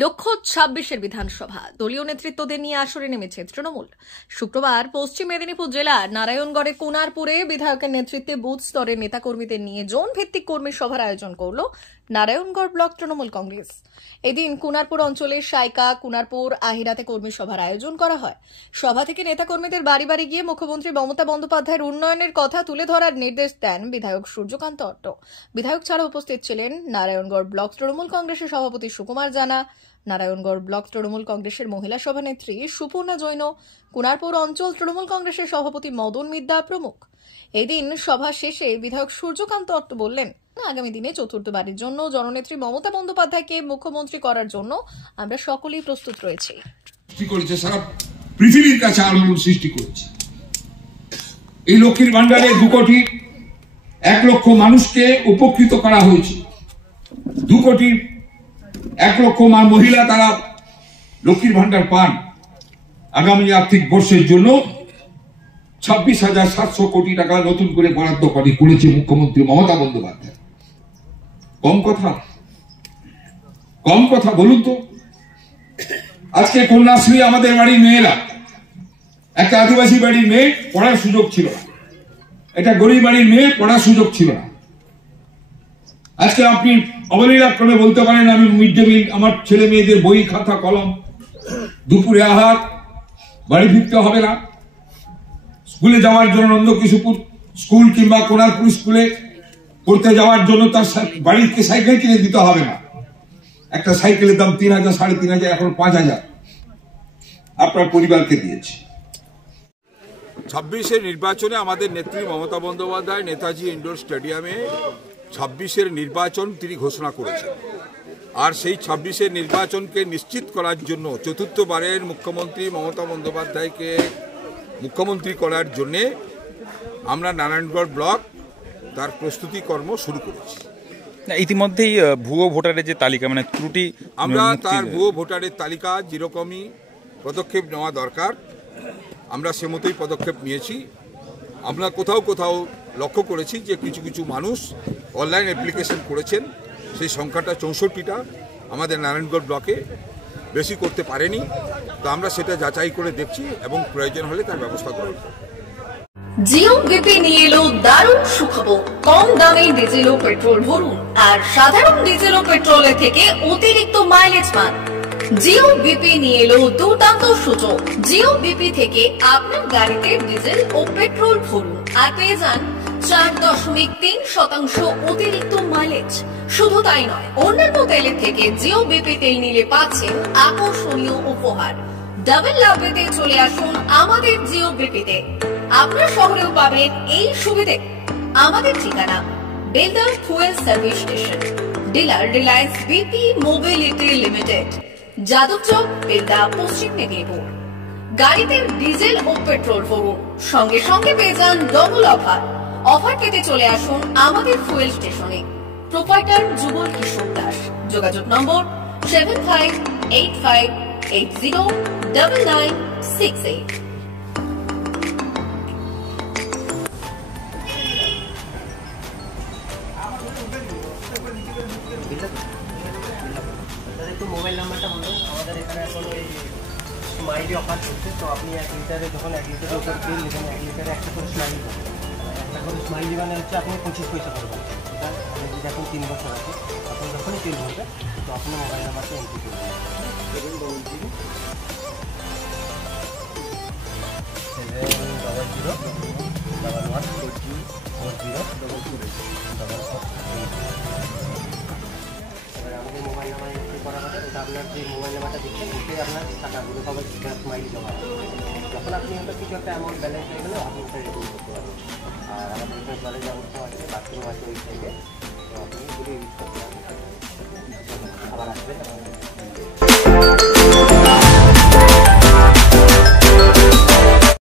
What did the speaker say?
লক্ষ্য 26-এর বিধানসভা দলীয় নেতৃত্বদের নিয়ে আসরে নেমেছে তৃণমূল। শুক্রবার পশ্চিম মেদিনীপুর জেলার নারায়ণগড়ের কোনারপুরে বিধায়কের নেতৃত্বে বুথ স্তরের নেতাকর্মীদের নিয়ে জোন ভিত্তিক কর্মী সভার আয়োজন করল নারায়ণগড় ব্লক তৃণমূল কংগ্রেস। এদিন কুনারপুর অঞ্চলের সাইকা, কুনারপুর, আহিরাতে কর্মী সভার আয়োজন করা হয়। সভা থেকে নেতাকর্মীদের বাড়ি বাড়ি গিয়ে মুখ্যমন্ত্রী মমতা বন্দ্যোপাধ্যায়ের উন্নয়নের কথা তুলে ধরার নির্দেশ দেন বিধায়ক সূর্যকান্ত অট্ট। বিধায়ক ছাড়া উপস্থিত ছিলেন নারায়ণগড় ব্লক তৃণমূল কংগ্রেসের সভাপতি সুকুমার জানা, নারায়ণগড় ব্লক তৃণমূল কংগ্রেসের মহিলা সভানেত্রী সুপর্ণা জৈন, কুনারপুর অঞ্চল তৃণমূল কংগ্রেসের সভাপতি মদন মিদ্যা প্রমুখ। এদিন সভা শেষে বিধায়ক সূর্যকান্ত অট্ট বললেন, আগামী দিনে চতুর্থবারের জন্য জননেত্রী মমতা বন্দ্যোপাধ্যায়কে মুখ্যমন্ত্রী করার জন্য আমরা সকলেই প্রস্তুত রয়েছি। সারা পৃথিবীর কাছে আলোড়ন সৃষ্টি করেছে। এই লক্ষ্মীর ভান্ডারে 2 কোটি 1 লক্ষ মানুষকে উপকৃত করা হয়েছে। 2 কোটি 1 লক্ষ মহিলা তারা লক্ষ্মীর ভান্ডার পান। আগামী আর্থিক বর্ষের জন্য 26,700 কোটি টাকা নতুন করে বরাদ্দ করেছে মুখ্যমন্ত্রী মমতা বন্দ্যোপাধ্যায়। কম কথা বলুন তো। আজকে কন্যাশ্রী আমাদের বাড়ির মেয়েরা, একটা আদিবাসী বাড়ির মেয়ে পড়ার সুযোগ ছিল না, একটা গরিব বাড়ির মেয়ে পড়ার সুযোগ ছিল না। আজকে আপনি অবলীলাক্রমে বলতে পারেন আমি মিড ডে মিল, আমার ছেলে মেয়েদের বই, খাতা, কলম, দুপুরে আহার, বাড়ি ফিরতে হবে না। স্কুলে যাওয়ার জন্য নন্দকিশোরপুর স্কুল কিংবা কোনারপুর স্কুলে পড়তে যাওয়ার জন্য তার বাড়িতে সাইকেল কিনে দিতে হবে না। একটা সাইকেলের দাম 3,000, 3,500, এখন 5,000 আপনার পরিবারকে দিয়েছে। 26-এর নির্বাচনে আমাদের নেত্রী মমতা বন্দ্যোপাধ্যায় নেতাজি ইন্ডোর স্টেডিয়ামে 26-এর নির্বাচন তিনি ঘোষণা করেছেন। আর সেই 26-এর নির্বাচনকে নিশ্চিত করার জন্য চতুর্থবারের মুখ্যমন্ত্রী মমতা বন্দ্যোপাধ্যায়কে মুখ্যমন্ত্রী করার জন্যে আমরা নারায়ণগড় ব্লক তার প্রস্তুতি কর্ম শুরু করেছি। ইতিমধ্যেই ভুয়ো ভোটারের যে তালিকা, মানে ত্রুটি, আমরা তার ভুয়ো ভোটারের তালিকা যেরকমই পদক্ষেপ নেওয়া দরকার আমরা সে মতোই পদক্ষেপ নিয়েছি। আমরা কোথাও লক্ষ্য করেছি যে কিছু মানুষ অনলাইন অ্যাপ্লিকেশন করেছেন, সেই সংখ্যাটা 64টা আমাদের নারায়ণগড় ব্লকে, বেশি করতে পারেনি। তো আমরা সেটা যাচাই করে দেখছি এবং প্রয়োজন হলে তার ব্যবস্থা করব। জিও বিপি নিয়ে এলো দারুণ সুখবর। কম দামে ডিজেল ও পেট্রোল ভরুন আর সাধারণ ডিজেল ও পেট্রোলের থেকে অতিরিক্ত মাইলেজ পান। জিও বিপি নিয়ে এলো দুর্দান্ত সুযোগ। জিও বিপি থেকে আপনার গাড়িতে ডিজেল ও পেট্রোল ভরুন আর পেয়ে যান 4.3% অতিরিক্ত মাইলেজ। শুধু তাই নয়, অন্যান্য তেলের থেকে জিও বিপি তেল নিলে পাচ্ছেন আকর্ষণীয় উপহার। ডাবল লাভ পেতে চলে আসুন আমাদের জিও বিপিতে। আপনার শহরেও পাবেন এই সুবিধে। আমাদের ঠিকানা Belda fuel service station, dealer Reliance BP mobility limited, Jadabchak, Belda, পশ্চিম মেদিনীপুর। গাড়িতে ডিজেল ও পেট্রোল ভরুন, সঙ্গে সঙ্গে পেয়ে যান ডবল অফার। অফার পেতে চলে আসুন আমাদের ফুয়েল স্টেশনে। প্রোপাইটার যুগল কিশোর দাস। যোগাযোগ নম্বর 7585809968। মোবাইল নাম্বারটা বলুন। আমাদের এখানে এখন ওই স্মাইলি অফার চলছে, তো আপনি 1 লিটারে যখন 1 লিটারের উপর তেল নেবেন, 1 লিটারে একটা করে স্মাইলি পাবেন। একটা করে স্মাইলি মানে হচ্ছে আপনি 25 পয়সা পাবেন। এটা আপনি যদি এখন 3 বছর আছে, আপনি যখনই তেল ভরবেন তো আপনার মোবাইল নাম্বারটা এন্ট্রি করবেন। 70011404022 আমাদের মোবাইল নাম্বার এন্ট্রি করা হবে। এটা আপনার যে মোবাইল নাম্বারটা দিচ্ছেন ওতে আপনার টাকাগুলো সবাই স্মাইল জমা হবে। যখন আপনি হয়তো কিছু একটা অ্যামাউন্ট ব্যালেন্স হয়ে গেলে আপনি ওটা রিডিম করতে পারবেন। আর আমাদের এখানে জলের ব্যবস্থা আছে, বাথরুম আছে ওই সাইডে।